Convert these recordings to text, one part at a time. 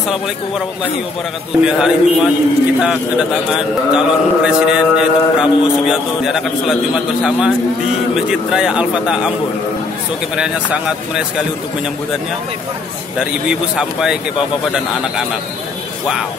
Assalamualaikum warahmatullahi wabarakatuh. Di hari Jumat kita kedatangan calon presiden yaitu Prabowo Subianto diadakan sholat Jumat bersama di Masjid Raya Al-Fatah Ambon. So kameranya sangat meriah sekali untuk menyambutannya, dari ibu-ibu sampai ke bapak-bapak dan anak-anak. Wow.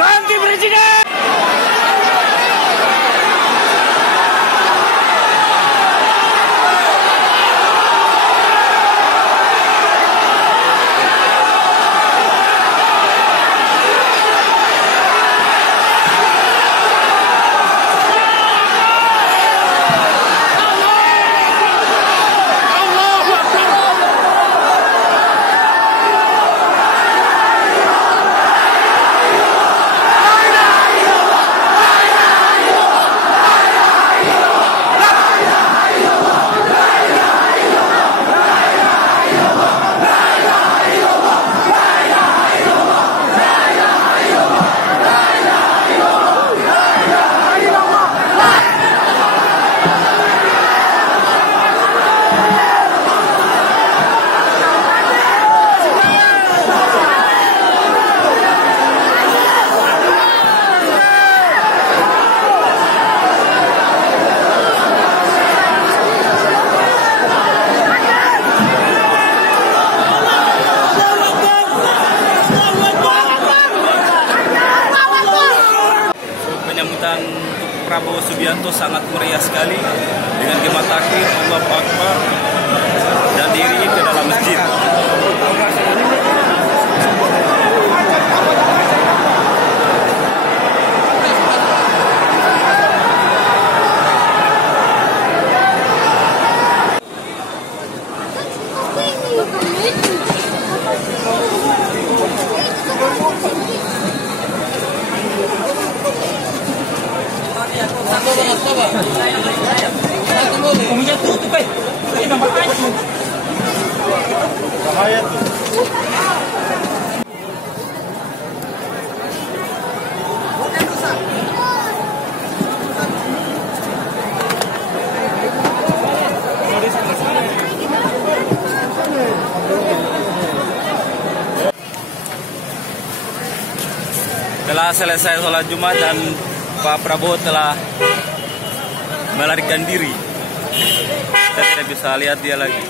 Ganti presiden! Penyambutan Prabowo Subianto sangat meriah sekali dengan gema takbir, Allahu Akbar, dan diiringi ke dalam masjid. Umumnya tutup, ini nampak hancur. Bahaya tuh. Telah selesai sholat Jumat dan Pak Prabowo telah melarikan diri. Kita tidak bisa lihat dia lagi.